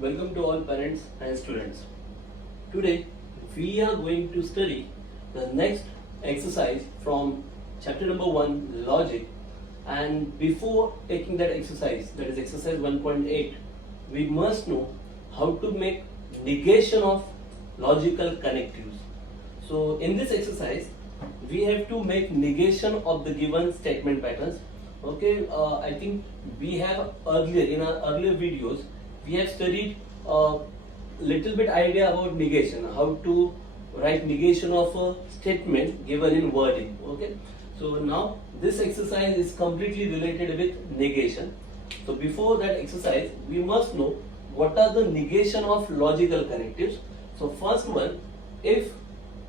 welcome to all parents and students. Today we are going to study the next exercise from chapter number 1 logic, and before taking that exercise, that is exercise 1.8, we must know how to make negation of logical connectives. So in this exercise we have to make negation of the given statement patterns. Okay, I think we have in our earlier videos we have studied little bit idea about negation, how to write negation of a statement given in wording. Okay, so now this exercise is completely related with negation. So before that exercise we must know what are the negation of logical connectives. So first one, if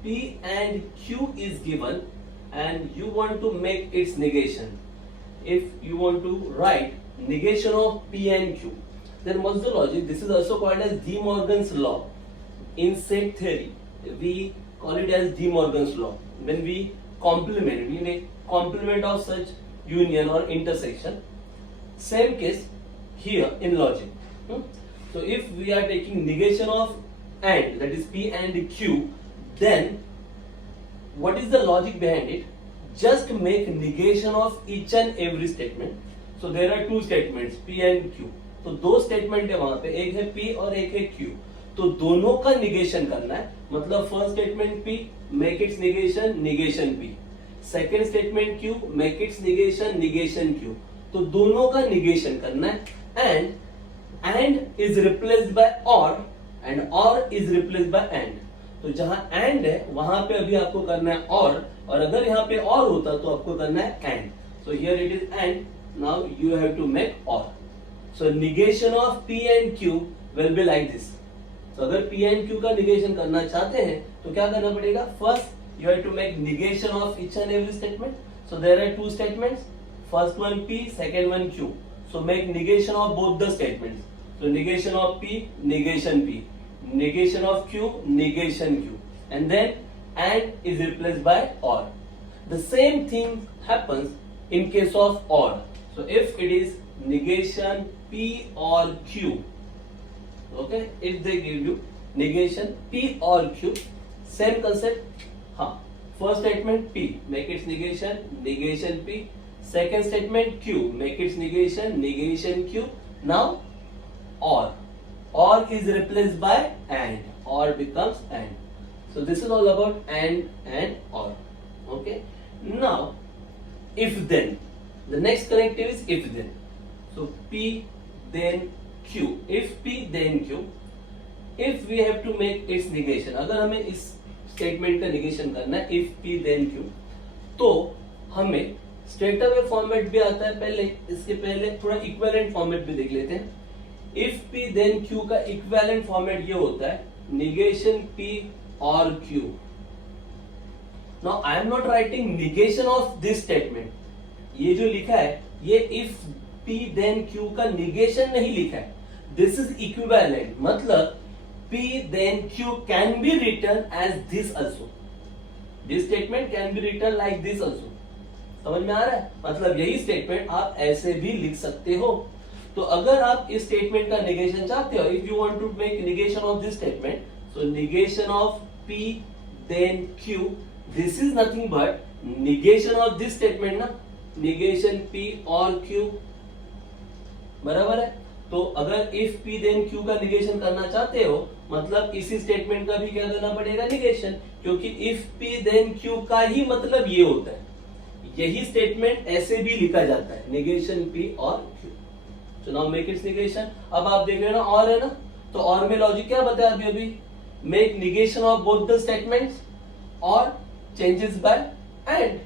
P and Q is given and you want to make its negation, if you want to write negation of P and Q, then what's the logic? This is also called as De Morgan's law. In set theory we call it as De Morgan's law. When we make complement of such union or intersection. Same case here in logic. So if we are taking negation of AND, that is P and Q, then what is the logic behind it? Just make negation of each and every statement. So there are two statements P and Q. तो दो statement है वहां पे, एक है P और एक है Q. तो दोनों का निगेशन करना है. मतलब first statement P, make it's negation negation P. Second statement Q, make it's negation negation Q. तो दोनों का निगेशन करना है. एंड इज रिप्लेस्ड बाय और एंड और इज रिप्लेस्ड बाय एंड. तो जहां एंड है वहां पे अभी आपको करना है और अगर यहाँ पे और होता तो आपको करना है and. So here it is and, now you have to make or. So negation of P and Q will be like this. तो अगर P एंड Q का निगेशन करना चाहते हैं तो क्या करना पड़ेगा? First you have to make negation of each and every statement. So there are two statements, first one P, second one Q. So make negation of both the statements. So negation of P, negation P. Negation of Q, negation Q. And then and is replaced by or. The same thing happens in case of or. So if it is negation P or Q, okay, if they give you negation P or Q, same concept. First statement P, make its negation, negation P. Second statement Q, make its negation, negation Q. Now or is replaced by and, or becomes and. So this is all about and or. Okay, now if then, the next connective is if then. So P then Q, if P then Q. If we have to make its negation, अगर हमें इस statement का negation करना है if P then Q, तो हमें straight away format भी आता है. पहले इसके पहले थोड़ा इक्विवेलेंट फॉर्मेट भी देख लेते हैं. इफ P then Q का इक्विवेलेंट फॉर्मेट ये होता है निगेशन P और Q. Now I am not writing negation of this statement. ये जो लिखा है ये इफ P then Q का निगेशन नहीं लिखा है. This is equivalent. मतलब P then Q can be written as this also. This statement can be written like this also. समझ में आ रहा है? मतलब यही स्टेटमेंट आप ऐसे भी लिख सकते हो. तो अगर आप इस स्टेटमेंट का निगेशन चाहते हो, if you want to make negation of this statement, so negation of P then Q, this is nothing but negation of this statement ना, निगेशन P और Q. बराबर है? तो अगर इफ P then Q का negation करना चाहते हो, मतलब इसी स्टेटमेंट का भी क्या देना पड़ेगा? निगेशन. क्योंकि इफ P then Q का ही मतलब ये होता है. यही स्टेटमेंट ऐसे भी लिखा जाता है निगेशन P और Q. So now make its negation. अब आप देख रहे हो ना और है ना, तो और में लॉजिक क्या बताया अभी? Make negation of both the statements or changes by and.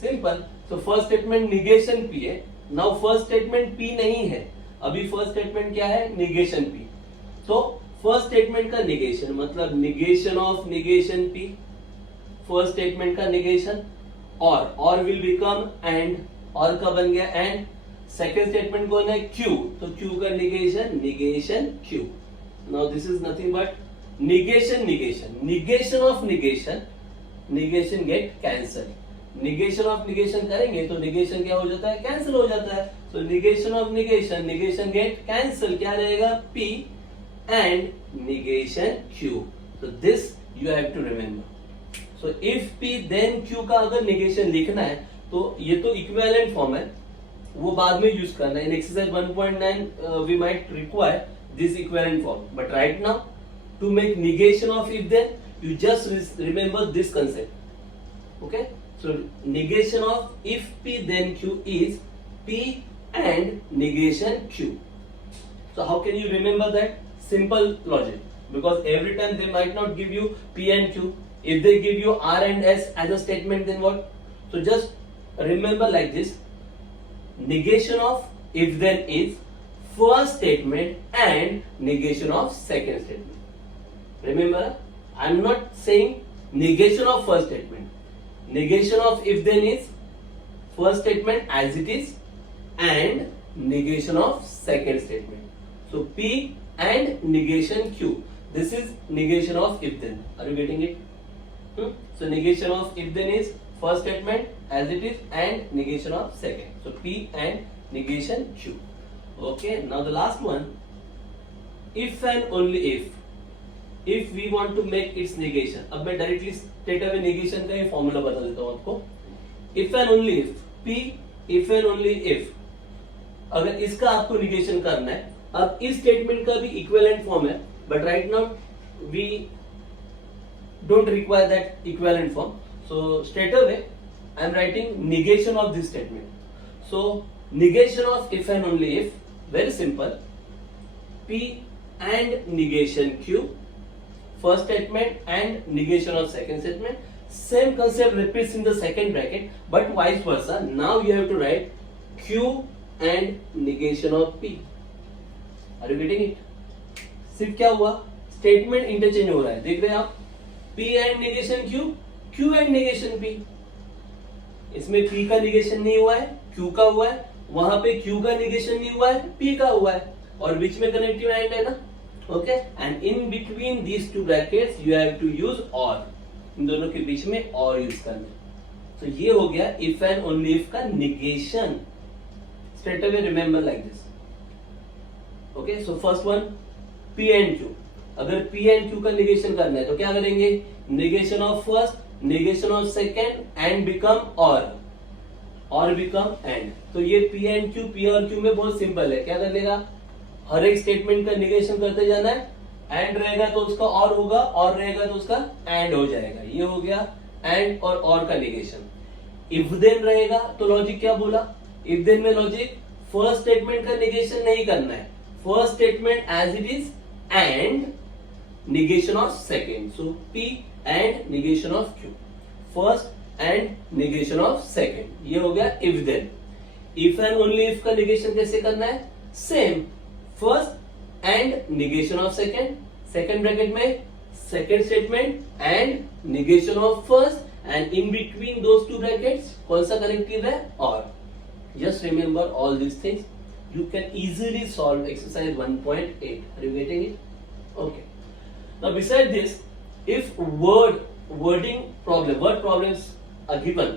Simple. So first statement negation P है. नाउ फर्स्ट स्टेटमेंट P नहीं है. अभी फर्स्ट स्टेटमेंट क्या है? Negation P. तो फर्स्ट स्टेटमेंट का निगेशन मतलब negation of negation P, first statement का negation. Or will become and, or का बन गया एंड. सेकेंड स्टेटमेंट कौन है? Q. तो Q का negation negation Q. Now this is nothing but negation negation. Negation of negation, negation get cancel. Negation of negation करेंगे तो निगेशन क्या हो जाता है? कैंसिल हो जाता है. So negation of negation, negation get cancel. क्या रहेगा? P and negation Q. So this you have to remember. So if P then Q का अगर negation लिखना है तो ये तो equivalent form है, वो बाद में यूज करना है. In exercise 1.9 we might require this equivalent form, but right now to make negation of if then you just remember this concept. Okay, so negation of if P then Q is P and negation Q. So how can you remember that? Simple logic, because every time they might not give you P and Q. If they give you R and S as a statement, then what? So just remember like this: negation of if then is first statement and negation of second statement. Remember, I am not saying negation of first statement. Negation of if then is first statement as it is and negation of second statement. So P and negation Q. This is negation of if then. Are you getting it? So negation of if then is first statement as it is and negation of second. So P and negation Q. Okay, now the last one. If and only if. If we want to make its negation. अब मैं directly straight away negation का ही formula बता देता हूँ आपको. If and only if. P if and only if. अगर इसका आपको negation करना है, अब इस statement का भी equivalent form है, but right now we don't require that equivalent form. So straight away I am writing negation of this statement. So negation of if and only if, very simple. P and negation Q, first statement and negation of second statement. Same concept repeats in the second bracket, but vice versa. Now you have to write Q and negation of P. Are you getting it? सिर्फ क्या हुआ? Statement interchange हो रहा है, देख रहे हैं आप? P and negation Q, Q and negation P. इसमें P का negation नहीं हुआ है, Q का हुआ है. वहां पे Q का negation नहीं हुआ है, P का हुआ है. और बीच में कनेक्टिव एंड है ना? Okay, and in between these two brackets you have to use or. इन दोनों के बीच में or यूज करना. So ये हो गया if and only if का negation. Straight away remember like this. Okay, so first one P and Q. अगर P and Q का negation करना है तो क्या करेंगे? Negation of first, negation of second and become or become and. तो ये P and Q, P और Q में बहुत सिंपल है. क्या कर लेगा? हर एक स्टेटमेंट का निगेशन करते जाना है. एंड रहेगा तो उसका और होगा, और रहेगा तो उसका एंड हो जाएगा. ये हो गया एंड और का निगेशन. इफ देन रहेगा तो लॉजिक क्या बोला? इफ देन में लॉजिक फर्स्ट स्टेटमेंट का निगेशन नहीं करना है. First statement as it is and negation of second. So P and negation of Q. First and negation of second. ये हो गया if then. If and only if का negation कैसे करना है? Same. First and negation of second. Second bracket में second statement and negation of first and in between दोस two brackets कौन सा कनेक्टिव है? और. Just remember all this things. You can easily solve exercise 1.8. Are you getting it? Okay. Now beside this, if word problems are given,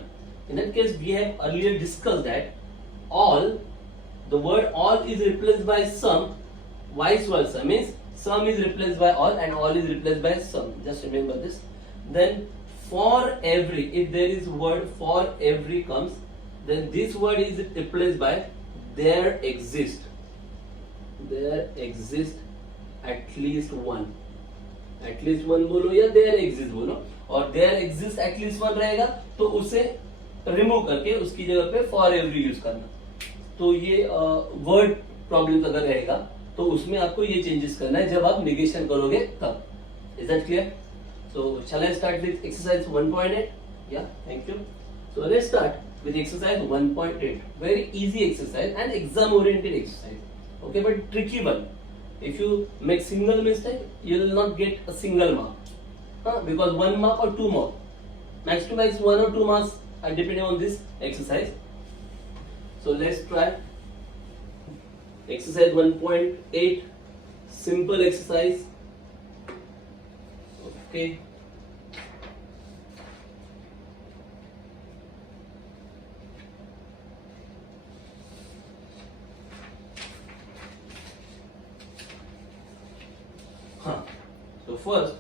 in that case we have earlier discussed that all, the word all is replaced by some, vice versa, means some is replaced by all and all is replaced by some. Just remember this. Then for every, if there is word for every comes, then this word is replaced by there exist at least one. at least one बोलो या there exist बोलो, और there exist at least one रहेगा तो उसे remove करके उसकी जगह पे for every यूज करना. तो ये वर्ड प्रॉब्लम अगर रहेगा तो उसमें आपको ये चेंजेस करना है जब आप निगेशन करोगे तब. Is that clear? So shall I start with exercise 1.8? Yeah, thank you. So let's start with exercise 1.8. Very easy exercise and exam oriented exercise. Okay, but tricky one. If you make single mistake, you will not get a single mark. Because 1 mark or 2 mark. Max to max 1 or 2 marks are depending on this exercise. So let's try. Exercise 1.8. Simple exercise. Okay. हाँ, so first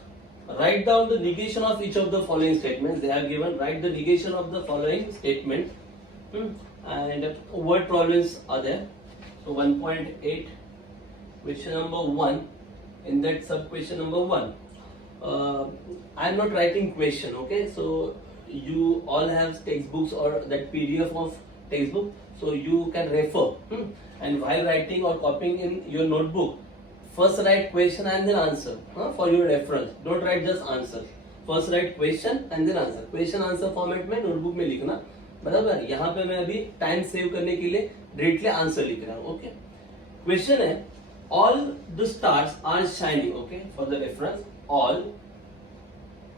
write down the negation of each of the following statements. They have given write the negation of the following statement, and word problems are there. So 1.8 question number 1. In that sub question number 1, I am not writing question. Okay, so you all have textbooks or that PDF of textbook, so you can refer, and while writing or copying in your notebook, first write question and then answer, for your reference. Don't write just answer. First write question and then answer. Question answer format में notebook में लिखना, बराबर. यहाँ पे मैं अभी time save करने के लिए डायरेक्टली आंसर लिख रहा हूँ. ओके, क्वेश्चन है all the stars are shining. Okay, for the reference, all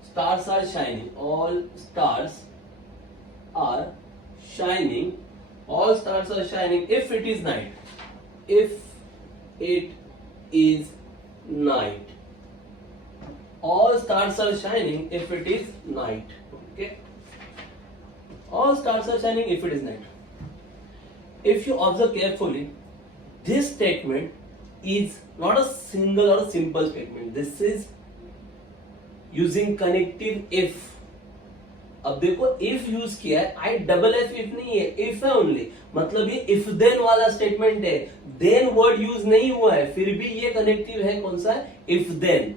stars are shining. All stars are shining. All stars are shining if it is night. If it is night. All stars are shining if it is night. Okay. All stars are shining if it is night. If you observe carefully, this statement is not a single or a simple statement. This is using connective if. अब देखो if use किया है, I double F if नहीं है, if है only. मतलब ये if then वाला स्टेटमेंट है, then वर्ड यूज नहीं हुआ है, फिर भी ये कनेक्टिव है. कौन सा है? if then,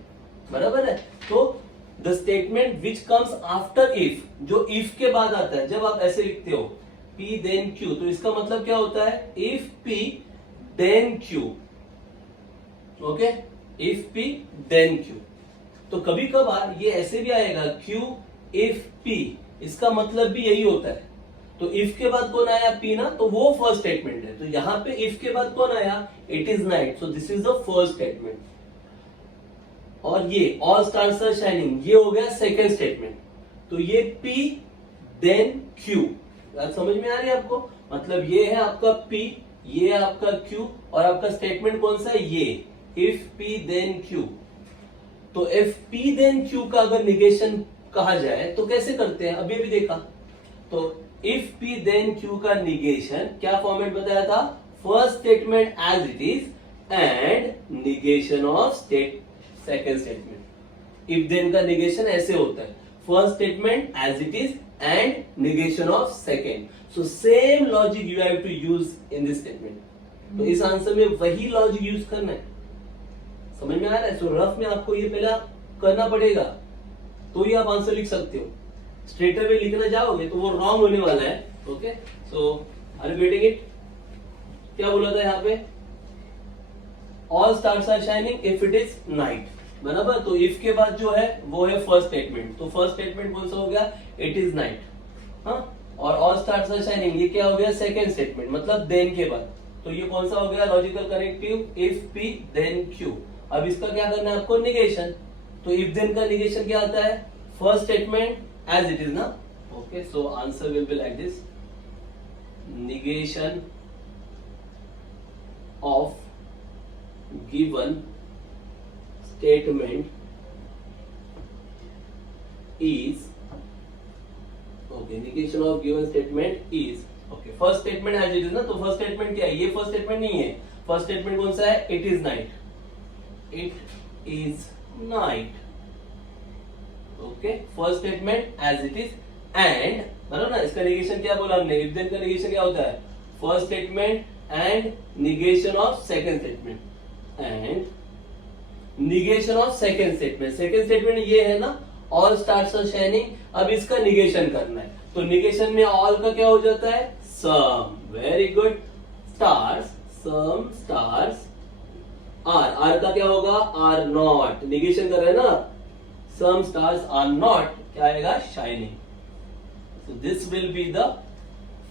बराबर है. तो the statement which comes after if, जो if के बाद आता है, जब आप ऐसे लिखते हो P then Q, तो इसका मतलब क्या होता है? if P then Q. Okay, if P then Q. तो कभी कभार ये ऐसे भी आएगा Q if P, इसका मतलब भी यही होता है. तो if के बाद कौन आया? P ना, तो वो फर्स्ट स्टेटमेंट है. तो यहाँ पे if के बाद कौन आया? It is night. So this is the first statement. और ये all stars are shining, ये हो गया सेकेंड स्टेटमेंट. तो ये P then Q. बात समझ में आ रही है आपको? मतलब ये है आपका P, ये है आपका Q, और आपका स्टेटमेंट कौन सा है? ये if P then Q. तो if P then Q का अगर निगेशन कहा जाए तो कैसे करते हैं? अभी भी देखा. तो if P then Q का निगेशन क्या फॉर्मेट बताया था? First statement as it is and negation of second statement. if then का निगेशन ऐसे होता है, first statement as it is and negation of second. So same logic you have to use in this statement. तो इस answer में वही logic use करना है. समझ में आ रहा है? सो रफ में आपको ये पहला करना पड़ेगा, तो ही आप आंसर लिख सकते हो. स्ट्रेट अवे लिखना जाओगे तो वो रॉन्ग होने वाला है. Okay, so are you getting it? क्या बोला था यहाँ पे? All stars are shining if it is night, बराबर. तो इफ के बाद जो है वो है फर्स्ट स्टेटमेंट. तो फर्स्ट स्टेटमेंट कौन सा हो गया? It is night. हाँ, और ऑल स्टार्स आर शाइनिंग ये क्या हो गया? सेकेंड स्टेटमेंट, मतलब देन के बाद. तो ये कौन सा हो गया? Logical connective if P then Q. अब इसका क्या करना है आपको? निगेशन. तो इफ देन का निगेशन क्या आता है? First statement as it is ना. Okay, so answer will be like this. Negation of given statement is, okay, negation of given statement is, okay, first statement as it is ना. तो first statement क्या है? ये first statement नहीं है. First statement कौन सा है? It is night. It is night. Okay, first statement as it is and, बराबर ना. इसका निगेशन क्या बोला हमने? इफ देन का निगेशन क्या होता है? First statement and negation of second statement. And negation of second statement. Second statement ये है ना, ऑल स्टार्स आर शाइनिंग. अब इसका निगेशन करना है. तो निगेशन में ऑल का क्या हो जाता है? Sum. Very good. Stars, sum stars R. R का क्या होगा? Are not. निगेशन कर रहे हैं ना. सम स्टार्स आर नॉट, क्या आएगा? Shining. So this will be the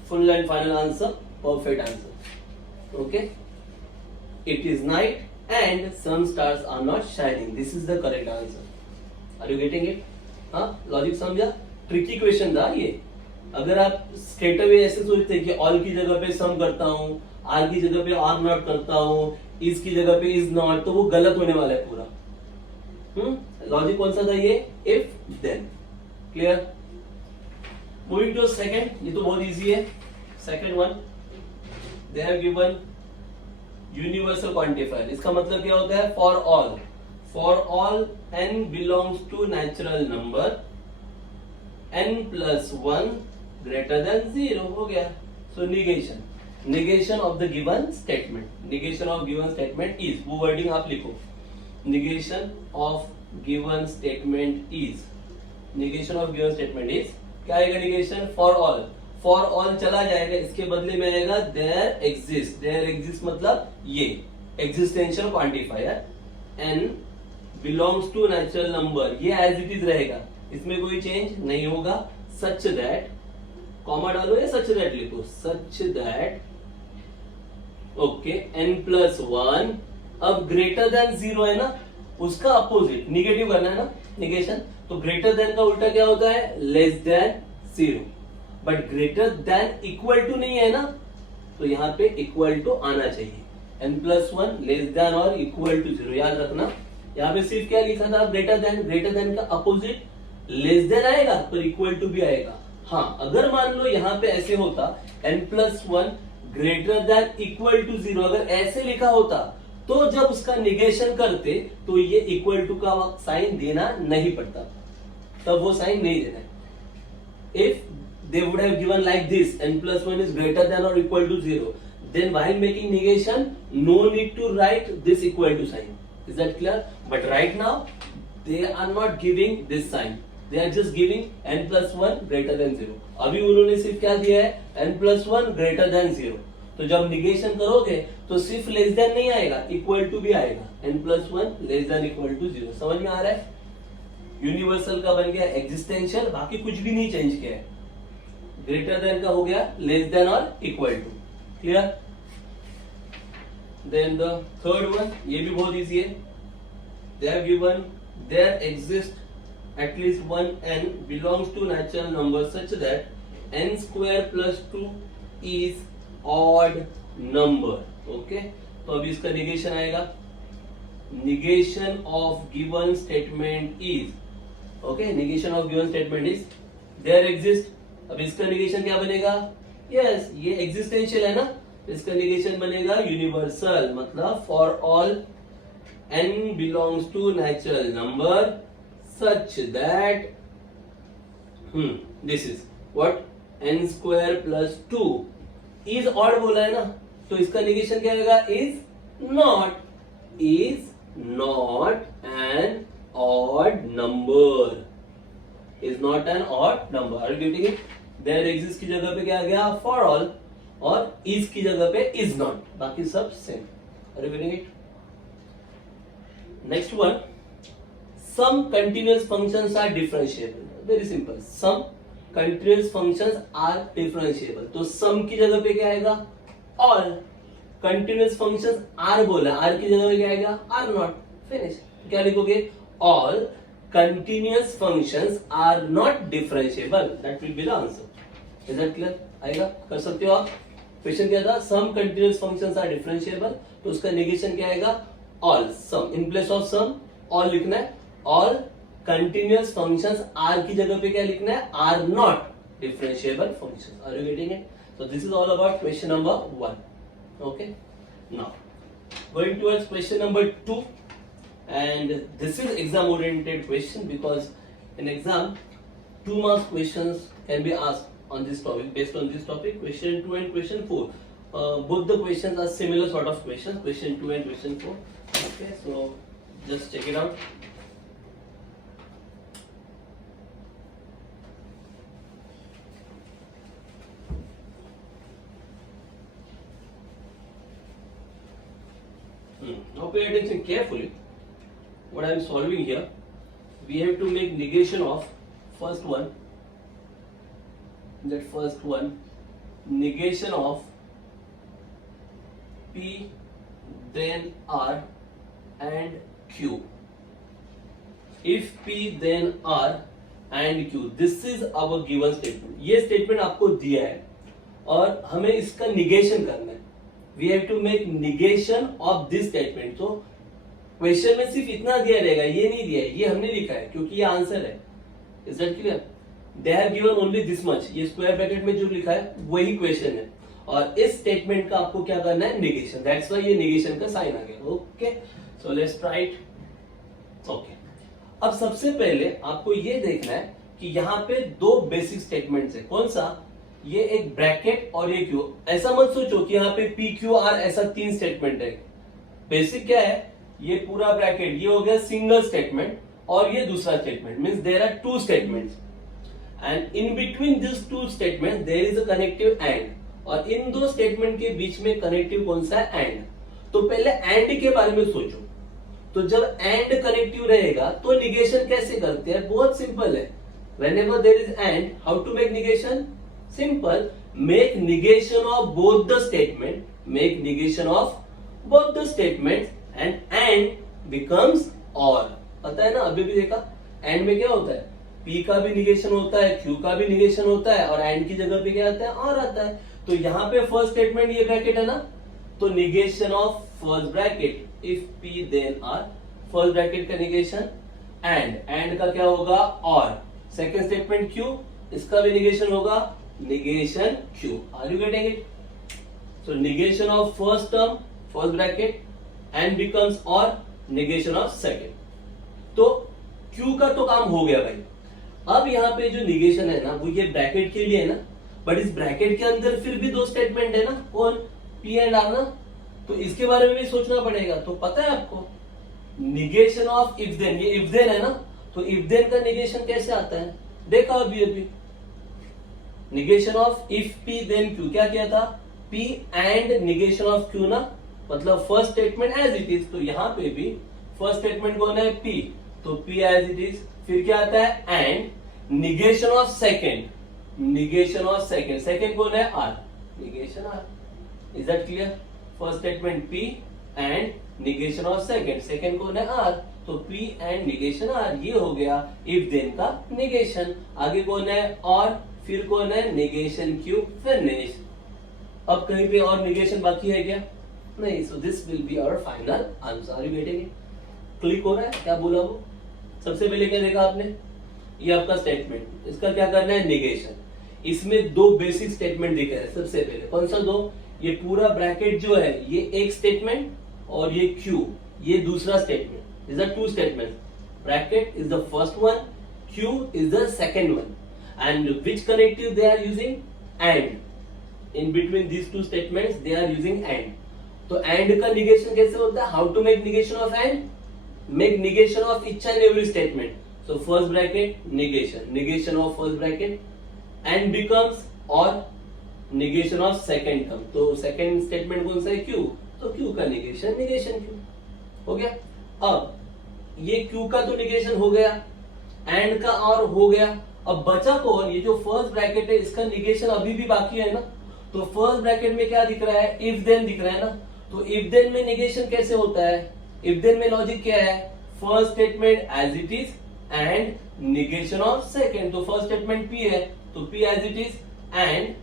full and final answer, perfect answer. Okay, it is night and some stars are not shining. This is the correct answer. Are you getting it? हाँ, logic समझा? Tricky question था ये. अगर आप straight away ऐसे सोचते हैं कि ऑल की जगह पे सम करता हूँ, आर की जगह पे आर नॉट करता हूँ, इस की जगह पे इज नॉट, तो वो गलत होने वाला है पूरा. लॉजिक कौन सा था ये? If then. Clear? Moving to second. ये तो बहुत इजी है. Second one, they have given universal quantifier. इसका मतलब क्या होता है? For all. For all n belongs to natural number n plus 1 greater than 0 हो गया. So negation of the given statement is, वो वर्डिंग आप लिखो. negation of given statement is क्या आएगा negation? for all चला जाएगा, इसके बदले में आएगा there exists मतलब ये existential quantifier n belongs to natural number, ये as it is रहेगा, इसमें कोई चेंज नहीं होगा. such that, कॉमा डालो या such that लिखो, such that okay n plus 1 अब ग्रेटर देन 0 है ना, उसका अपोजिट निगेटिव करना है ना निगेशन. तो ग्रेटर देन का उल्टा क्या होता है? Less than 0. But greater than equal to नहीं है ना, तो यहाँ पे इक्वल टू आना चाहिए. n प्लस 1 लेस देन और इक्वल टू 0, याद रखना. यहाँ पे सिर्फ क्या लिखा था? ग्रेटर देन का अपोजिट लेस देन आएगा पर इक्वल टू भी आएगा. हाँ, अगर मान लो यहाँ पे ऐसे होता n plus 1 greater than equal to 0, अगर ऐसे लिखा होता तो जब उसका निगेशन करते तो ये इक्वल टू का साइन देना नहीं पड़ता, तब वो साइन नहीं देना है. If they would have given like this, n plus 1 is greater than और equal to 0, then while making negation no need to write this equal to sign. Is that clear? But right now they are not giving this sign, they are just giving n plus 1 greater than 0. अभी उन्होंने सिर्फ क्या दिया है? n plus 1 greater than 0. तो जब negation करोगे तो सिर्फ लेस देन नहीं आएगा, इक्वल टू भी आएगा. n plus 1 less than equal to 0. समझ में आ रहा है? यूनिवर्सल का बन गया एग्जिस्टेंशियल, बाकी कुछ भी नहीं चेंज किया है. ग्रेटर देन का हो गया लेस देन और equal to. Clear? Then the third one, ये भी बहुत इजी है. They have given there exist at least one n belongs to natural number such that n square plus 2 is odd number. Okay, तो अभी इसका negation आएगा. negation of given statement is, okay, negation of given statement is there exist. अब इसका negation क्या बनेगा? yes, ये existential है ना, इसका निगेशन बनेगा यूनिवर्सल, मतलब for all n belongs to natural number such that this is what n square plus 2 is odd बोला है ना, तो इसका निगेशन क्या आएगा? is not an odd number. is not an odd number. Are you getting it? there exists की जगह पे क्या आ गया? for all, और is की जगह पे is not, बाकी सब same. Are you getting it? next one, some continuous functions are differentiable. very simple, some continuous functions are differentiable. तो some की जगह पे क्या आएगा? all. continuous functions are बोला, r की जगह पे क्या आएगा? are not. finish. क्या लिखोगे? all continuous functions are not differentiable. that will be the answer. is that clear? आएगा, कर सकते हो आप. क्वेश्चन क्या था? some continuous functions are differentiable, तो उसका नेगेशन क्या आएगा? all. some in place of some all लिखना है. all continuous functions are की जगह पे क्या लिखना है? are not differentiable functions. Are you getting it? So this is all about question number 1. Okay. Now going towards question number 2, and this is exam oriented question because in exam 2 marks questions can be asked on this topic, based on this topic. Question 2 and question 4. Both the questions are similar sort of questions. Question 2 and question 4. Okay, so just check it out. Now pay attention carefully. What I am solving here, we have to make negation of first one. That first one, negation of P, then R and Q. If P, then R and Q. This is our given statement. ये statement आपको दिया है और हमें इसका negation करना है. We have to make negation of this statement. तो क्वेश्चन में सिर्फ इतना दिया रहेगा, ये नहीं दिया है, ये हमने लिखा है क्योंकि ये आंसर है. Is that clear? They have given only this much. ये स्क्वायर ब्रैकेट में जो लिखा है वही क्वेश्चन है और इस स्टेटमेंट का आपको क्या करना है? नेगेशन. दैट्स व्हाई ये नेगेशन का साइन आ गया. Okay, so let's try it. Okay, अब सबसे पहले आपको ये देखना है कि यहाँ पे दो बेसिक स्टेटमेंट्स है। कौन सा? ये एक ब्रैकेट और ये क्यू। ऐसा मत सोचो कि यहाँ पे पी क्यू आर ऐसा तीन स्टेटमेंट है। बेसिक क्या है? ये पूरा ब्रैकेट, ये हो गया सिंगल स्टेटमेंट और ये दूसरा statement, means there are two statements and in between this two statement there is a connective and, और इन दो स्टेटमेंट के बीच में कनेक्टिव कौन सा है? एंड। तो पहले एंड के बारे में सोचो। तो जब एंड कनेक्टिव रहेगा तो निगेशन कैसे करते हैं? बहुत सिंपल है। Whenever there is and, how to make negation? Simple. Make negation of both the statement. Make negation of both the statements and becomes or. पता है ना, अभी भी देखा and में क्या होता है? P का भी निगेशन होता है, Q का भी निगेशन होता है और and की जगह पे क्या आता है? और आता है। तो यहाँ पे फर्स्ट स्टेटमेंट ये ब्रैकेट है ना, तो negation of first bracket if P then R, first bracket का निगेशन and का क्या होगा? और सेकेंड स्टेटमेंट क्यू, इसका भी निगेशन होगा, negation Q. Are you getting it? So negation of first term first bracket and becomes or negation of second. तो Q का तो काम हो गया भाई। अब यहाँ पे जो निगेशन है ना वो ये ब्रैकेट के लिए है ना, बट इस ब्रैकेट के अंदर फिर भी दो स्टेटमेंट है ना, कौन? पी एंड आर ना, तो इसके बारे में भी सोचना पड़ेगा। तो पता है आपको निगेशन ऑफ इफ देन, ये इफ देन है ना, तो इफ देन का निगेशन कैसे आता है? देखा अभी negation of if P then Q, क्या किया था? P and negation of Q ना, मतलब first statement as it is. तो यहाँ पे भी फर्स्ट स्टेटमेंट कौन है? पी, तो पी एज इट इज। फिर क्या आता है? And negation of second, negation of second, second कौन है? R, negation R. Is that clear? First statement P and negation of second, second कौन है? आर, तो P एंड निगेशन आर, ये हो गया इफ देन का निगेशन। आगे कौन है? और, फिर कौन है? Negation Q, finish. अब कहीं पे और निगेशन बाकी है क्या? नहीं। So this will be our final answer. Are you getting it? Click हो रहा है? क्या बोला वो? सबसे पहले क्या देखा आपने? ये आपका स्टेटमेंट, इसका क्या करना है? निगेशन। इसमें दो बेसिक स्टेटमेंट दिखे हैं। सबसे पहले कौन सा दो? ये पूरा ब्रैकेट जो है ये एक स्टेटमेंट और ये क्यू ये दूसरा statement. These are two statements. Bracket is the first one, Q is the second one. And which connective they are using? And. In between these two statements, they are using and. तो and का negation कैसे होता है? How to make negation of and? Make negation of each and every statement. So first bracket negation, negation of first bracket, and becomes or negation of second term. तो second statement कौन सा है? Q. तो Q का negation, negation Q. हो गया? अब ये Q का तो निगेशन हो गया, एंड का और हो गया। अब बचा कौन? ये जो फर्स्ट ब्रैकेट है इसका निगेशन अभी भी बाकी है ना। तो फर्स्ट ब्रैकेट में क्या दिख रहा है? इफ देन दिख रहा है ना। तो इफ देन में निगेशन कैसे होता है? इफ देन में लॉजिक क्या है? First statement as it is and negation of second. तो फर्स्ट स्टेटमेंट P है तो P as it is and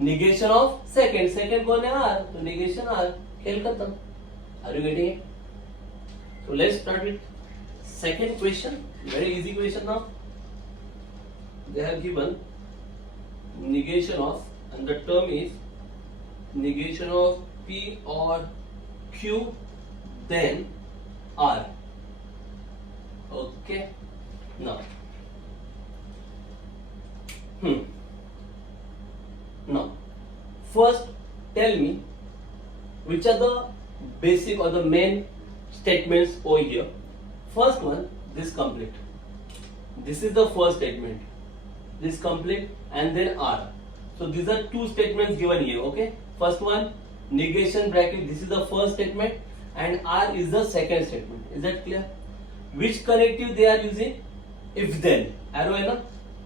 negation of second, second कौन है? आर, तो निगेशन आर। खेल खत्म। Are you getting it? So let's start with second question. Very easy question now. They have given negation of, and the term is negation of P or Q then R. Okay. Now. Now, first tell me which are the basic or the main statements over here. First one, this complete. This is the first statement. This complete and then R. So these are two statements given here. Okay. First one, negation bracket. This is the first statement and R is the second statement. Is that clear? Which connective they are using? If then. Arrow है ना?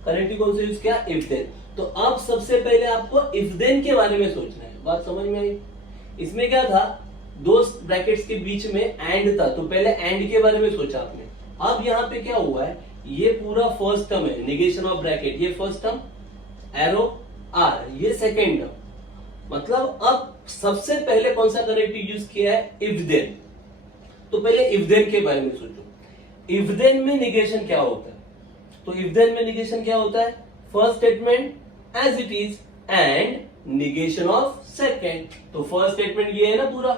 Connective कौन सा use किया? If then. तो अब सबसे पहले आपको if then के बारे में सोचना है। बात समझ में आई? इसमें क्या था? दो ब्रैकेट्स के बीच में एंड था, तो पहले एंड के बारे में सोचा आपने। अब यहाँ पे क्या हुआ है? ये पूरा फर्स्ट टर्म है, निगेशन ऑफ ब्रैकेट, ये फर्स्ट टर्म, एरो आर, ये सेकेंड टर्म। मतलब अब सबसे पहले कौन सा कनेक्टिव यूज किया है? If then. तो पहले इफ देन के बारे में सोचो। इफ देन में निगेशन क्या होता है? तो इफ देन में निगेशन क्या होता है? First statement as it is and negation of second. तो फर्स्ट स्टेटमेंट ये है ना पूरा,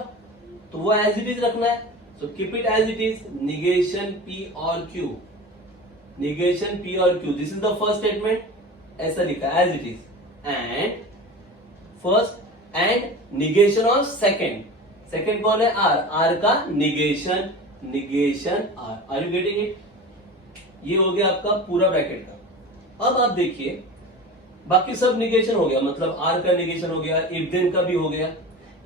तो वो एज इट इज रखना है। So keep it as it is. Negation P or Q. Negation P or Q. This is the first statement. ऐसा लिखा as it is. And first and negation of second. Second कौन है? R. R का negation. Negation R. Are you getting it? ये हो गया आपका पूरा ब्रैकेट का। अब आप देखिए बाकी सब निगेशन हो गया, मतलब आर का निगेशन हो गया, इफ देन का भी हो गया,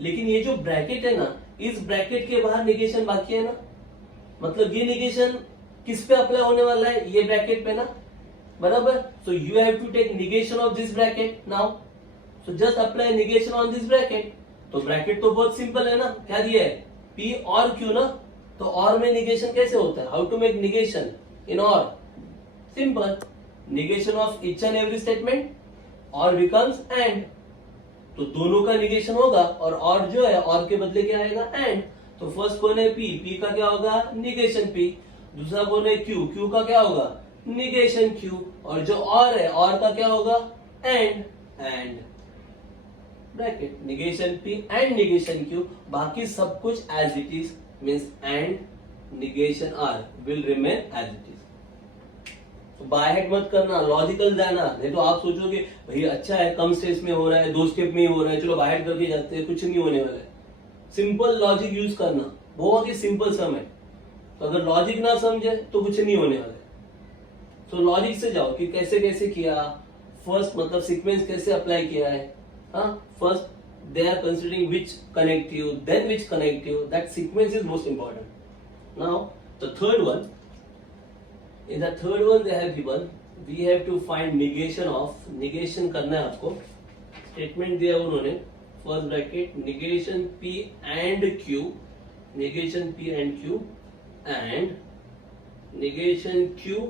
लेकिन ये जो ब्रैकेट है ना, इस ब्रैकेट के बाहर निगेशन बाकी है ना, मतलब ये निगेशन किस पे अप्लाई होने वाला है? ये ब्रैकेट पे ना, बराबर। So you have to take negation of this bracket now. So just apply negation on this bracket. तो ब्रैकेट तो बहुत सिंपल है ना, क्या दिया है? पी और क्यू ना, तो और में निगेशन कैसे होता है? हाउ टू मेक निगेशन इन और? Simple, negation of each and every statement और बिकम्स एंड। तो दोनों का निगेशन होगा और जो है और के बदले क्या आएगा? एंड। तो फर्स्ट कौन है? पी। पी का क्या होगा? Negation P. दूसरा कौन है? क्यू। क्यू का क्या होगा? Negation Q. और जो और है, और का क्या होगा? And. And bracket negation P and negation Q. बाकी सब कुछ as it is, means and negation R will remain as it is. तो बाय हेड मत करना, लॉजिकल जाना, नहीं तो आप सोचोगे भैया अच्छा है कम स्टेज में हो रहा है, 2 स्टेप में ही हो रहा है, चलो बाय हेड करके जाते हैं, कुछ नहीं होने वाला है। सिंपल लॉजिक यूज करना, बहुत ही सिंपल सम है। तो अगर लॉजिक ना समझे तो कुछ नहीं होने वाला है। तो लॉजिक से जाओ कि कैसे कैसे किया, फर्स्ट मतलब सीक्वेंस कैसे अप्लाई किया है। हाँ, first they are considering which connective, then which connective, that sequence is most important. Now the third one, in the third one they have given, we have to find negation of, negation करना है आपको। Statement दिया उन्होंने, first bracket negation P and Q, negation P and Q and negation Q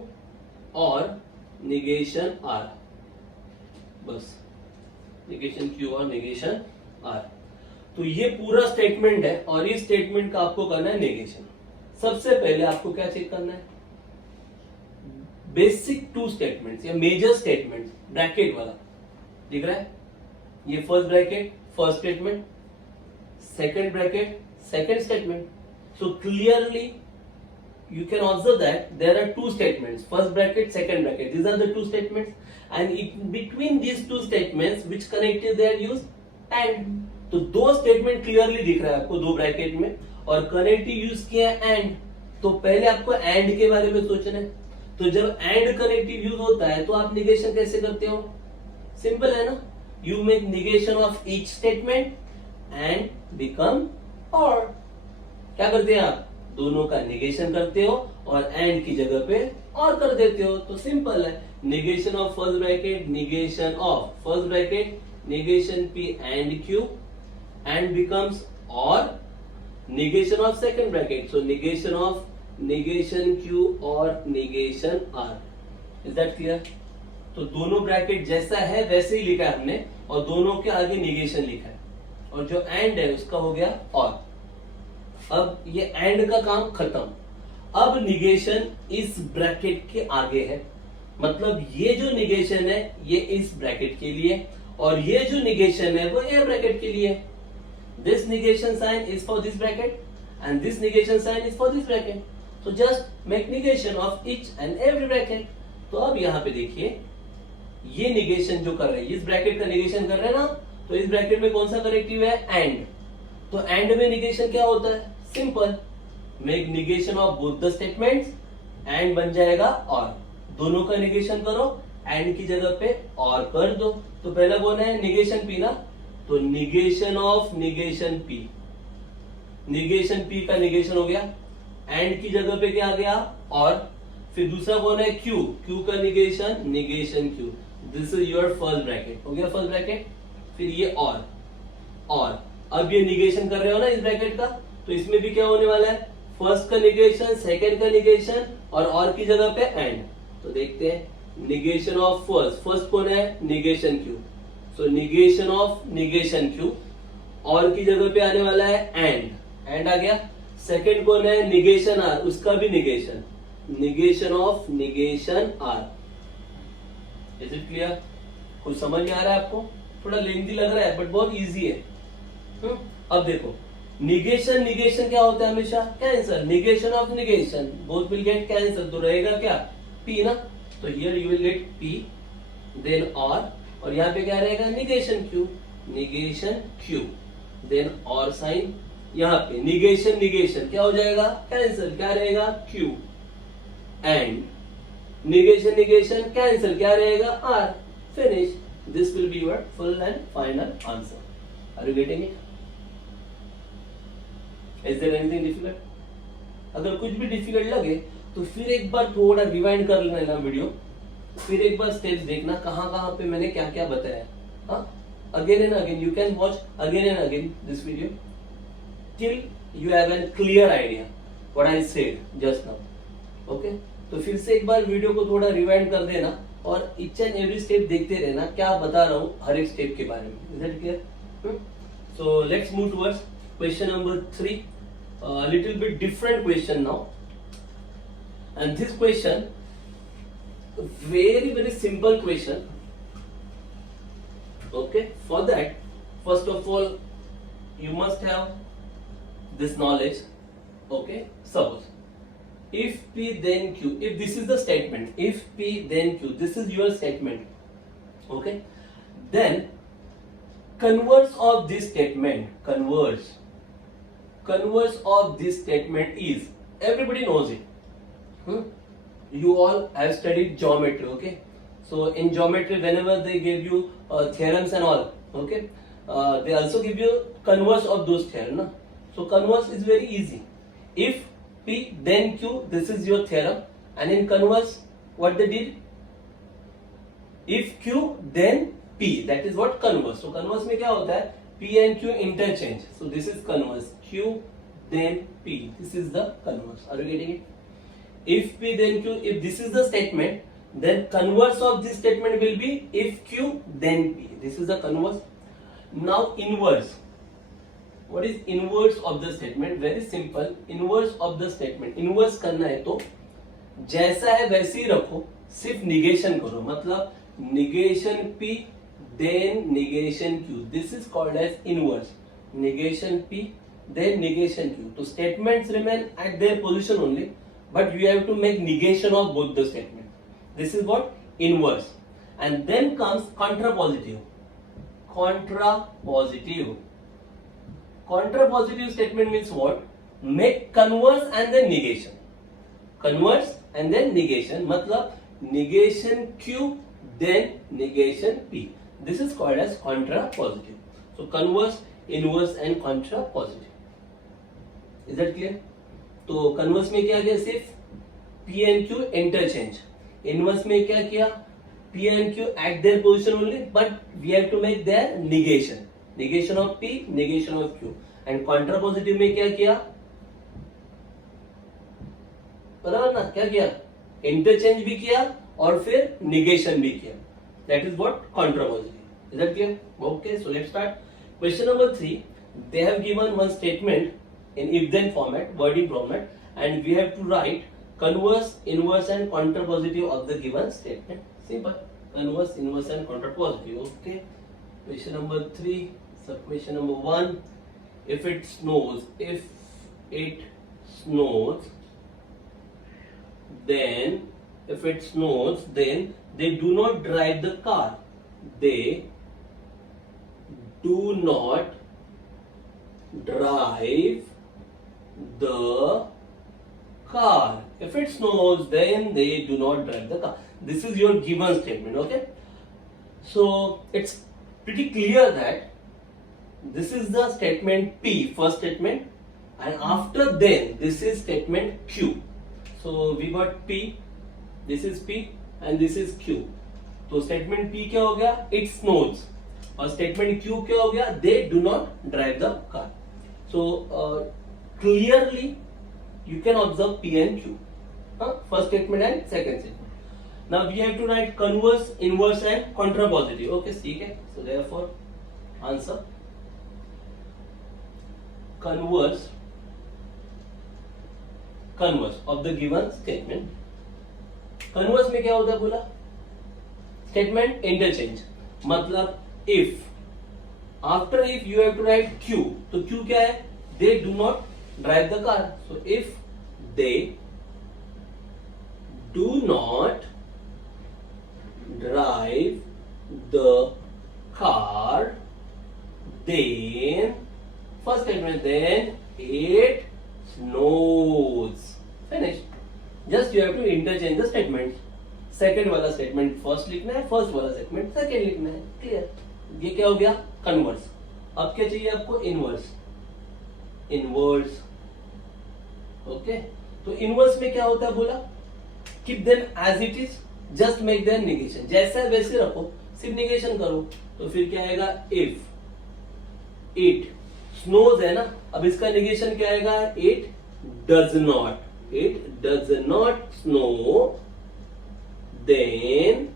or negation R, बस negation Q or negation R। तो ये पूरा statement है और इस स्टेटमेंट का आपको करना है नेगेशन। सबसे पहले आपको क्या चेक करना है? बेसिक 2 स्टेटमेंट्स या मेजर स्टेटमेंट्स, ब्रैकेट वाला दिख रहा है? ये first bracket first statement, second bracket second statement. So clearly you can observe that there are 2 statements, first bracket second bracket, these are the 2 statements, and in between these 2 statements which connective they are used? and। तो 2 statement clearly दिख रहा है आपको 2 bracket में, और connective use किया and. तो पहले आपको एंड के बारे में सोचना है। तो जब एंड कनेक्टिव यूज होता है तो आप निगेशन कैसे करते हो? सिंपल है ना, you make negation of each statement and become और। क्या करते हैं आप? दोनों का निगेशन करते हो और एंड की जगह पे और कर देते हो। तो सिंपल है, negation of first bracket, negation of first bracket, negation P and Q and becomes or, negation of second bracket, so negation of negation Q or negation R। Is that clear? तो दोनों bracket जैसा है वैसे ही लिखा है हमने, और दोनों के आगे निगेशन लिखा है, और जो एंड है उसका हो गया और। अब ये एंड का काम खत्म। अब निगेशन इस ब्रैकेट के आगे है, मतलब ये जो निगेशन है ये इस ब्रैकेट के लिए, और ये जो निगेशन है वो ये ब्रैकेट के लिए। This negation sign is for this bracket and this negation sign is for this bracket. तो just make negation of each and every bracket. तो अब यहाँ पे देखिए, ये निगेशन जो कर रहे हैं, इस ब्रैकेट का निगेशन कर रहे हैं ना, तो इस ब्रैकेट में कौन सा कनेक्टिव है? एंड। तो एंड में निगेशन क्या होता है? Simple, make negation of both the statements, and बन जाएगा और। दोनों का निगेशन करो, एंड की जगह पे और कर दो। तो पहला कौन है? निगेशन पी ना, तो negation of negation P, negation P का निगेशन हो गया, एंड की जगह पे क्या आ गया? और। फिर दूसरा कौन है? क्यू, क्यू का negation, negation Q, this is your first bracket, हो गया फर्स्ट ब्रैकेट। फिर ये और अब ये निगेशन कर रहे हो ना इस ब्रैकेट का, तो इसमें भी क्या होने वाला है? फर्स्ट का निगेशन, सेकंड का निगेशन, और की जगह पे एंड। तो देखते हैं, निगेशन ऑफ फर्स्ट, फर्स्ट कौन है? Negation Q, so negation of negation Q, और की जगह पे आने वाला है एंड, एंड आ गया। सेकंड कौन है? निगेशन आर, उसका भी negation, negation of negation R. Is it clear? कुछ समझ में आ रहा है आपको? थोड़ा लेंथी लग रहा है बट बहुत इजी है। अब देखो, निगेशन निगेशन क्या होता है हमेशा? Cancel. Negation of negation, both will get cancel, तो रहेगा क्या? P ना. तो here you will get P, then और यहाँ पे क्या रहेगा? Negation Q. Negation Q, then or sign. यहाँ पे निगेशन निगेशन क्या हो जाएगा? कैंसल. क्या रहेगा? Q. And negation negation cancel, क्या रहेगा? R. Finish. This will be your full and final answer. Are you getting it? Is there anything difficult? अगर कुछ भी डिफिकल्ट लगे तो फिर एक बार थोड़ा रिवाइंड कर लेना वीडियो, फिर एक बार स्टेप्स देखना कहाँ कहाँ पे मैंने क्या क्या बताया. हाँ, again and again you can watch again and again this video till you have a clear idea what I said just now. Okay? तो फिर से एक बार वीडियो को थोड़ा रिवाइंड कर देना और ईच एंड एवरी स्टेप देखते रहना क्या बता रहा हूँ हर एक स्टेप के बारे में. Is it clear? So let's move towards question number 3. Little bit different question now, and this question very very simple question. Okay, for that first of all you must have this knowledge. Okay, suppose if P then Q, if this is the statement, if P then Q, this is your statement. Okay, then converse of this statement, converse of this statement is, everybody knows it. You all have studied geometry. Okay, so in geometry whenever they give you theorems and all, okay, they also give you converse of those theorems, na? So converse is very easy. If P then Q, this is your theorem, and in converse what they did, if Q then P, that is what converse. So converse में क्या होता है? P and Q interchange. So this is converse. Q then P, this is the converse. Are you getting it? If P then Q, if this is the statement, then converse of this statement will be if Q then P. This is the converse. Now inverse. What is inverse of the statement? Very simple. Inverse of the statement. Inverse करना है तो जैसा है वैसे ही रखो, सिर्फ negation करो. मतलब negation P then negation Q. This is called as inverse. Negation P then negation Q. So statements remain at their position only, but you have to make negation of both the statements. This is what inverse. And then comes contrapositive. Contrapositive. Contrapositive statement means what? Make converse and then negation. Converse and then negation. मतलब negation Q then negation P. This is called as contrapositive. So converse, inverse and contrapositive. Is that clear? तो converse में क्या किया? सिर्फ P and Q interchange. Inverse में क्या किया? P and Q at their position only, but we have to make their negation. Negation of P, negation of Q. And contrapositive में क्या किया? बराबर ना? क्या किया? Interchange भी किया और फिर negation भी किया. That is what contrapositive. Is that clear? Okay, so let's start. Question number 3. They have given one statement in if-then format, wording format, and we have to write converse, inverse and contrapositive of the given statement. Simple. Converse, inverse and contrapositive. Okay. Question number 3. Subquestion number 1. If it snows, then they do not drive the car. They do not drive the car. If it snows, then they do not drive the car. This is your given statement. Okay, so it's pretty clear that this is the statement P, first statement, and after then this is statement Q. So we got P, this is P and this is Q. तो statement P क्या हो गया? It snows. और statement Q क्या हो गया? They do not drive the car. So clearly you can observe P and Q. First statement and second statement. Now we have to write converse, inverse and contrapositive. Okay, ठीक है. So therefore answer converse of the given statement. Converse में क्या होता है बोला? Statement interchange. मतलब if, after if you have to write Q. तो Q क्या है? they do not drive the car. So if they do not drive the car, then first statement, then it snows. Finish. Just you have to interchange the statements. Second वाला statement first लिखना है, first वाला statement second लिखना है. Clear. ये क्या हो गया? कन्वर्स. अब क्या चाहिए आपको? इनवर्स. इनवर्स. ओके. तो इनवर्स में क्या होता है बोला? Keep them as it is, just make their negation. जैसा है वैसे रखो, सिर्फ नेगेशन करो. तो फिर क्या आएगा? इफ इट स्नोज है ना, अब इसका नेगेशन क्या आएगा? It does not. It does not snow. Then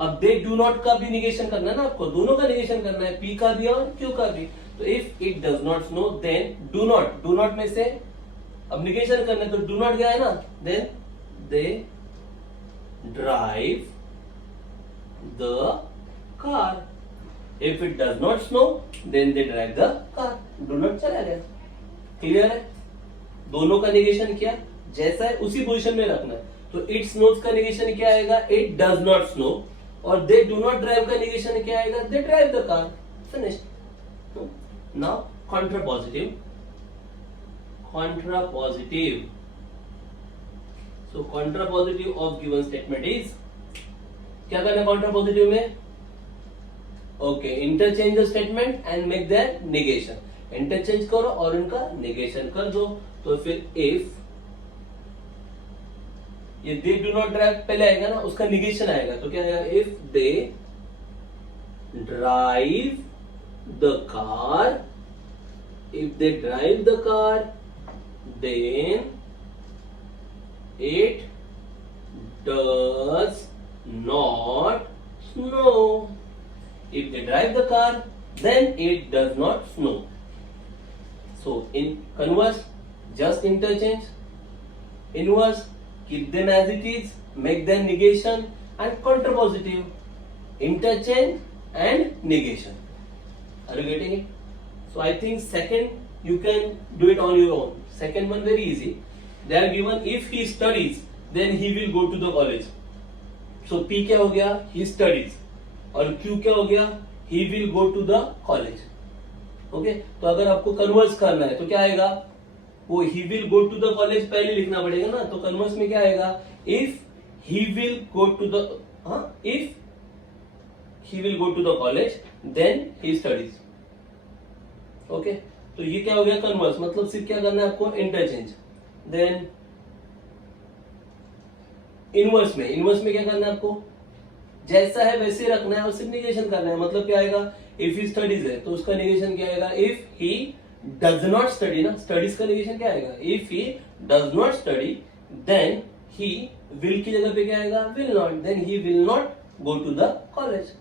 अब दे डू नॉट का भी निगेशन करना है ना आपको, दोनों का निगेशन करना है, पी का भी और क्यू का भी. तो if it does not snow, then do not. Do not में से अब निगेशन करना है, तो डू नॉट गया है ना, then they drive the car. If it does not snow, then they drive the car. Do not चला गया. क्लियर है? दोनों का निगेशन किया, जैसा है उसी पोजीशन में रखना है. तो इट स्नोज का निगेशन क्या आएगा? It does not snow. और दे डू नॉट ड्राइव का निगेशन क्या आएगा? They drive the car. Finished. Now contrapositive. Contrapositive. So contrapositive of given statement is, क्या करना है कॉन्ट्रापॉजिटिव में? Okay, interchange the statement and make their negation. Interchange करो और उनका निगेशन कर दो. तो फिर इफ ये दे डू नॉट ड्राइव पहले आएगा ना, उसका निगेशन आएगा. तो क्या आएगा? If they drive the car, if they drive the car, then it does not snow. If they drive the car, then it does not snow. So in converse, just interchange. Inverse, keep them as it is, make them negation. And contrapositive, interchange and negation. Are you getting it? So I think second you can do it on your own. Second one very easy. They are given if he studies, then he will go to the college. So P क्या हो गया? He studies. और Q क्या हो गया? He will go to the college. Okay. तो अगर आपको कन्वर्स करना है तो क्या आएगा? वो he will go to the college पहले लिखना पड़ेगा ना. तो कन्वर्स में क्या आएगा? If he will go to the, if he will go to the college, then he studies. Okay. तो ये क्या हो गया? कन्वर्स. मतलब सिर्फ क्या करना है आपको? इंटरचेंज. देन इनवर्स में क्या करना है आपको? जैसा है वैसे रखना है और सिर्फ निगेशन करना है. मतलब क्या आएगा? इफ ही स्टडीज है तो उसका निगेशन क्या आएगा? If he does not study ना, स्टडीज का निगेशन क्या आएगा? If he does not study, then he will की जगह पे क्या आएगा? Will not. Then he will not go to the college.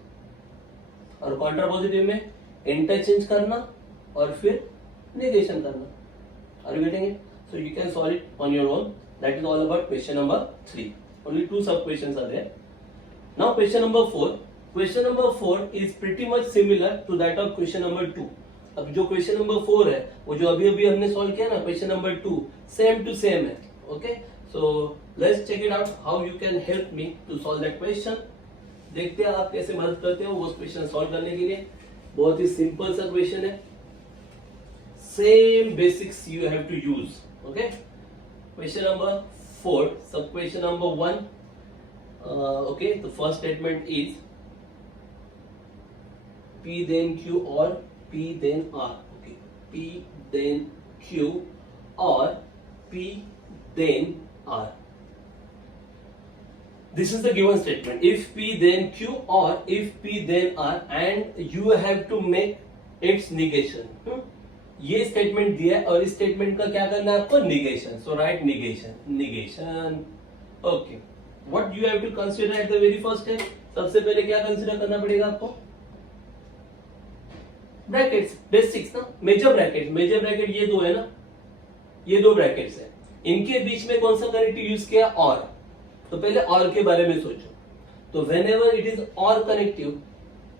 और कॉन्ट्रापॉजिटिव में इंटरचेंज करना और फिर निगेशन करना. Are you getting it? So you can solve it on your own. That is all about question number 3. Only 2 sub questions are there. Now question number 4. Question number 4 is pretty much similar to that of question number 2. अब जो question number 4 है वो जो अभी अभी हमने solve किया ना question number 2, same to same है. Okay. So let's check it out how you can help me to solve that question. देखते हैं आप कैसे मदद करते हो वो क्वेश्चन सॉल्व करने के लिए. बहुत ही सिंपल सा क्वेश्चन है. Same basics you have to use. Okay. Question number 4, sub question number 1. Okay. The first statement is P then Q or P then R. Okay. P then Q or P then R. This is the given statement. If P then Q or if P then R, and you have to make its negation. ये statement दिया है और इस statement का क्या करना है आपको? Negation. So write negation. Okay. What you have to consider at the very first step? सबसे पहले क्या कंसीडर करना पड़ेगा आपको? ब्रैकेट्स. बेसिक्स ना. मेजर ब्रैकेट ये दो है ना, ये 2 ब्रैकेट्स है. इनके बीच में कौन सा कनेक्टिव यूज किया? और. तो पहले और के बारे में सोचो. तो व्हेनेवर इट इज और कनेक्टिव,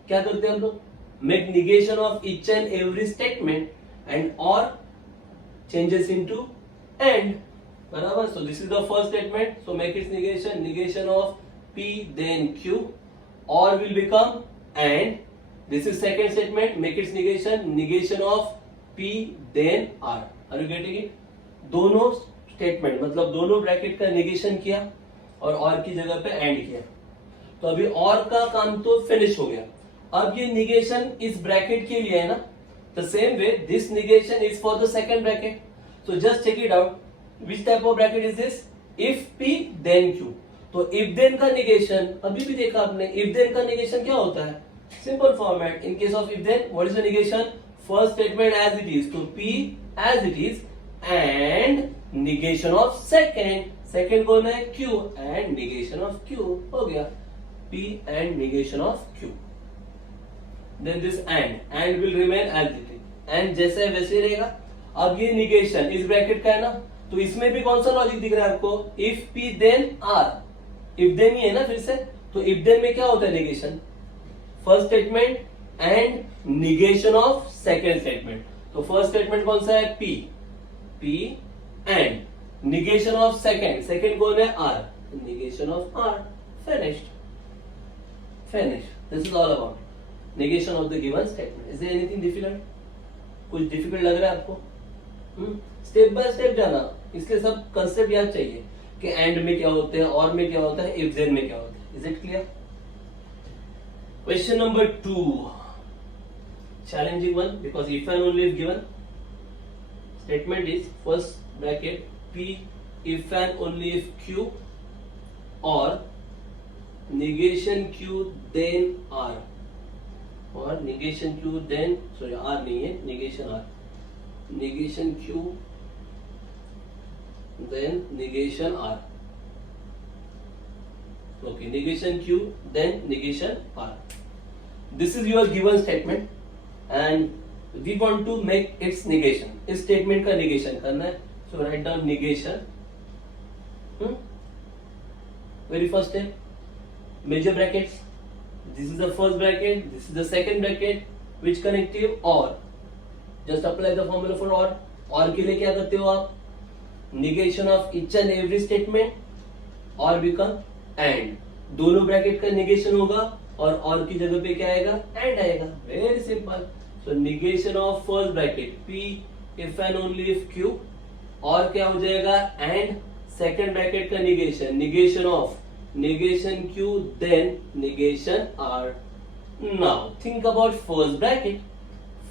क्या करते हैं हम लोग? Make negation of each and every statement and और changes into and. बराबर. So this is the first statement. So make its negation. Negation of P then Q or will become and. This is second statement. Make its negation. Negation of P then R. Are you getting it? दोनों statement मतलब दोनों bracket का negation किया और की जगह पे and किया. तो अभी और का काम तो फिनिश हो गया. अब ये निगेशन इस ब्रैकेट के लिए है ना. The same way this negation is for the second bracket. So just check it out. Which type of bracket is this? If P then Q. तो if then का negation अभी भी देखा आपने. if then का negation क्या होता है? Simple format. In case of if then, what is the negation? First statement as it is. तो P as it is and negation of second. Second कौन है? Q and negation of Q. हो गया. P and negation of Q. Then this and will remain as it is. And जैसे है वैसे रहेगा. अब ये negation इस ब्रैकेट का है ना. तो इसमें भी कौन सा लॉजिक दिख रहा है आपको? If P then R. If then ही है ना फिर से. तो इफ देन में क्या होता है negation? First statement and negation of second statement. तो फर्स्ट स्टेटमेंट कौन सा है? P. P and negation of second. Second कौन है? R. Negation of R. Finished. Finished. This is all about negation of the given statement. Is there anything difficult? कुछ difficult लग रहा है आपको? स्टेप बाय स्टेप जाना. इसलिए सब कंसेप्ट याद चाहिए कि एंड में क्या होते हैं, और में क्या होता है, इफ देन में क्या होता है. Is it clear? Question number 2. Challenging one because if and only if given. Statement is first bracket P if and only if Q or negation Q then R or negation Q then sorry R नहीं है, negation R. negation Q then negation R. Okay, negation Q then negation R. This is your given statement and we want to make its negation. इस statement का negation करना है. So write down negation. Very first step. Major brackets. This is the first bracket. This is the second bracket. Which connective? Or. Just apply the formula for or. और के लिए क्या करते हो आप? Negation of each and every statement or become and. दोनों bracket का negation होगा और की जगह पे क्या आएगा? and आएगा. Very simple. So negation of first bracket P if and only if Q और क्या हो जाएगा? and. second bracket का negation of negation Q then negation R. Now think about first bracket.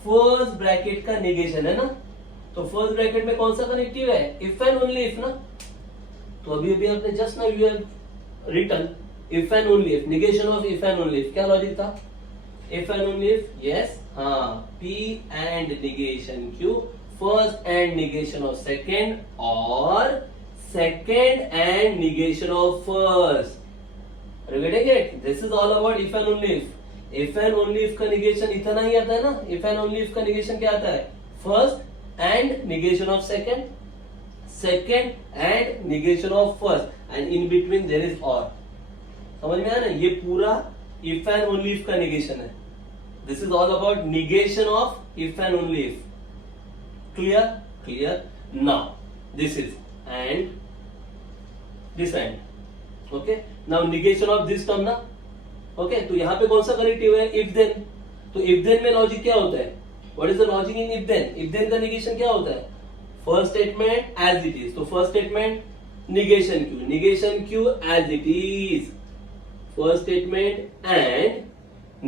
First bracket का negation है ना. तो first bracket में कौन सा कनेक्टिव है? इफ एंड ओनली इफ ना. तो अभी आपने just now you have written if and only if. Negation of if and only if. क्या लॉजिक था? If and only if. Yes. हाँ. P and negation Q. First and negation of second or second and negation of first. Are you getting it? This is all about if and only if. If and only if का negation इतना ही आता है ना. If and only if का negation क्या आता है? First and negation of second, second and negation of first, and in between there is or. समझ में आया ना? ये पूरा if and only if का negation है. This is all about negation of if and only if. Clear? Clear? Now this is and this and. Okay? Now negation of this term ना. Okay तो यहाँ पे कौन सा कनेक्टिव है? If then. तो इफ देन में लॉजिक क्या होता है? What is the logic in if then? If then का नेगेशन क्या होता है? First statement as it is. तो first statement negation Q. negation Q as it is. First statement and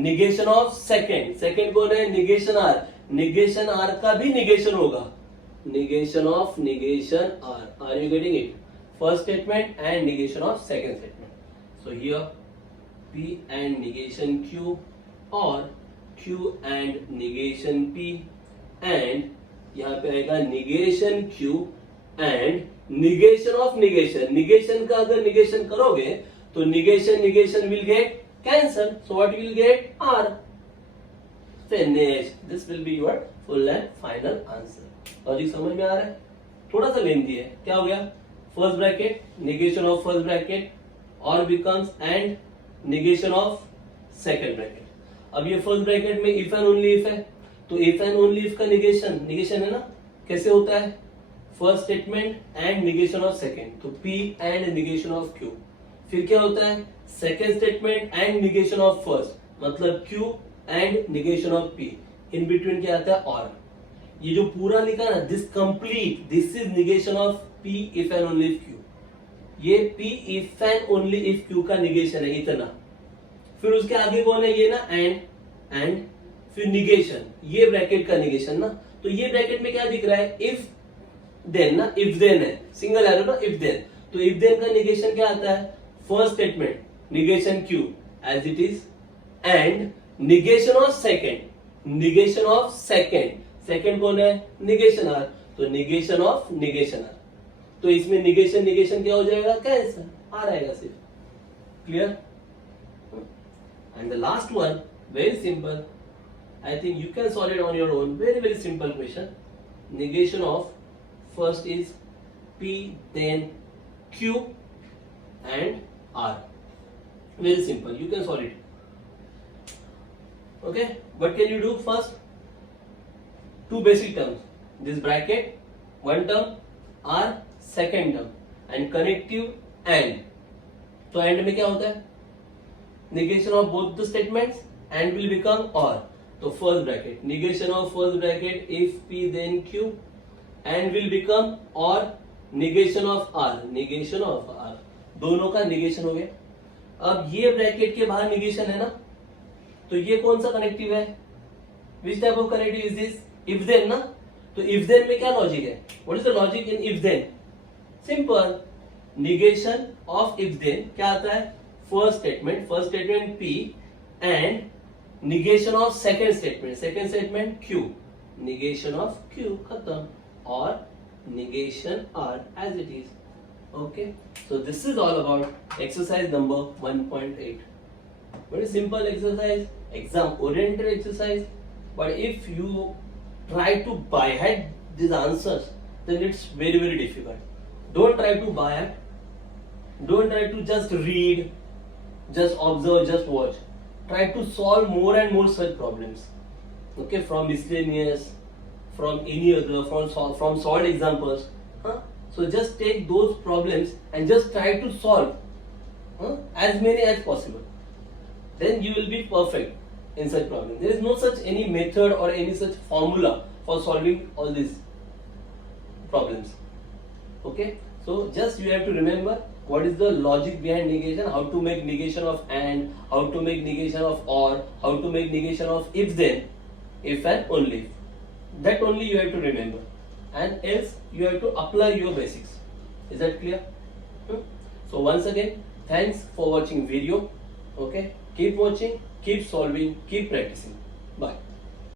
negation of second. second कौन है? negation R. negation R का भी negation होगा. negation of negation R. Are you getting it? first statement and negation of second statement. So here P and negation Q और Q and negation P and यहाँ पे आएगा negation Q and negation of negation. negation का अगर negation करोगे तो negation will get cancel. So what you will get? R. Finish. This will be your full and final answer. Logic समझ में आ रहा है? थोड़ा सा लेंथी है. क्या हो गया? First bracket negation of first bracket और becomes and negation of second bracket. अब ये फर्स्ट ब्रैकेट में if and only if है. तो if and only if का negation है ना. कैसे होता है? First statement and negation of second, तो P and negation of Q. फिर क्या होता है, second statement and negation of first, मतलब Q and negation of P. In between क्या आता है, और. ये जो पूरा लिखा ना, this complete, this is negation of P if and only if Q. ये P if and only if Q का निगेशन है, इतना. फिर उसके आगे कौन है, ये ना एंड फिर निगेशन, ये ब्रैकेट का निगेशन ना. तो ये ब्रैकेट में क्या दिख रहा है, इफ देन ना, इफ देन है, सिंगल एरो ना, इफ देन. तो इफ देन का निगेशन क्या आता है, first statement negation Q as it is and negation of second, second कौन है, निगेशन R, तो निगेशन ऑफ निगेशन R. तो इसमें निगेशन क्या हो जाएगा, कैंसिल, R आएगा सिर्फ. Clear. And the last one, very simple, I think you can solve it on your own. Very simple question. Negation of first is P, then Q and R. Very simple. You can solve it. Okay. What can you do first? Two basic terms. This bracket, one term, R, second term, and connective and. तो and में क्या होता है? Negation of both the statements and will become or. तो first bracket, negation of first bracket if P then Q and will become or negation of R, negation of R, दोनों का negation हो गया. अब ये ब्रैकेट के बाहर negation है ना, तो ये कौन सा कनेक्टिव है, which type of connective is this, if then ना. तो इफ देन में क्या लॉजिक है, what is the logic in if then, simple, negation of if then क्या आता है, first statement P and negation of second statement Q, negation of Q, खत्म, और negation R as it is. Okay, so this is all about exercise number 1.8. Very simple exercise, exam oriented exercise, but if you try to by head these answers, then it's very difficult. Don't try to by head, don't try to just read, just observe, just watch. Try to solve more and more such problems. Okay, from miscellaneous, from any other, from solved examples. So just take those problems and just try to solve as many as possible. Then you will be perfect in such problems. There is no such any method or any such formula for solving all these problems. Okay, so just you have to remember what is the logic behind negation, how to make negation of and, how to make negation of or, how to make negation of if then, if and only if. That only you have to remember, and else you have to apply your basics. Is that clear? So once again, thanks for watching video. Okay, keep watching, keep solving, keep practicing. Bye.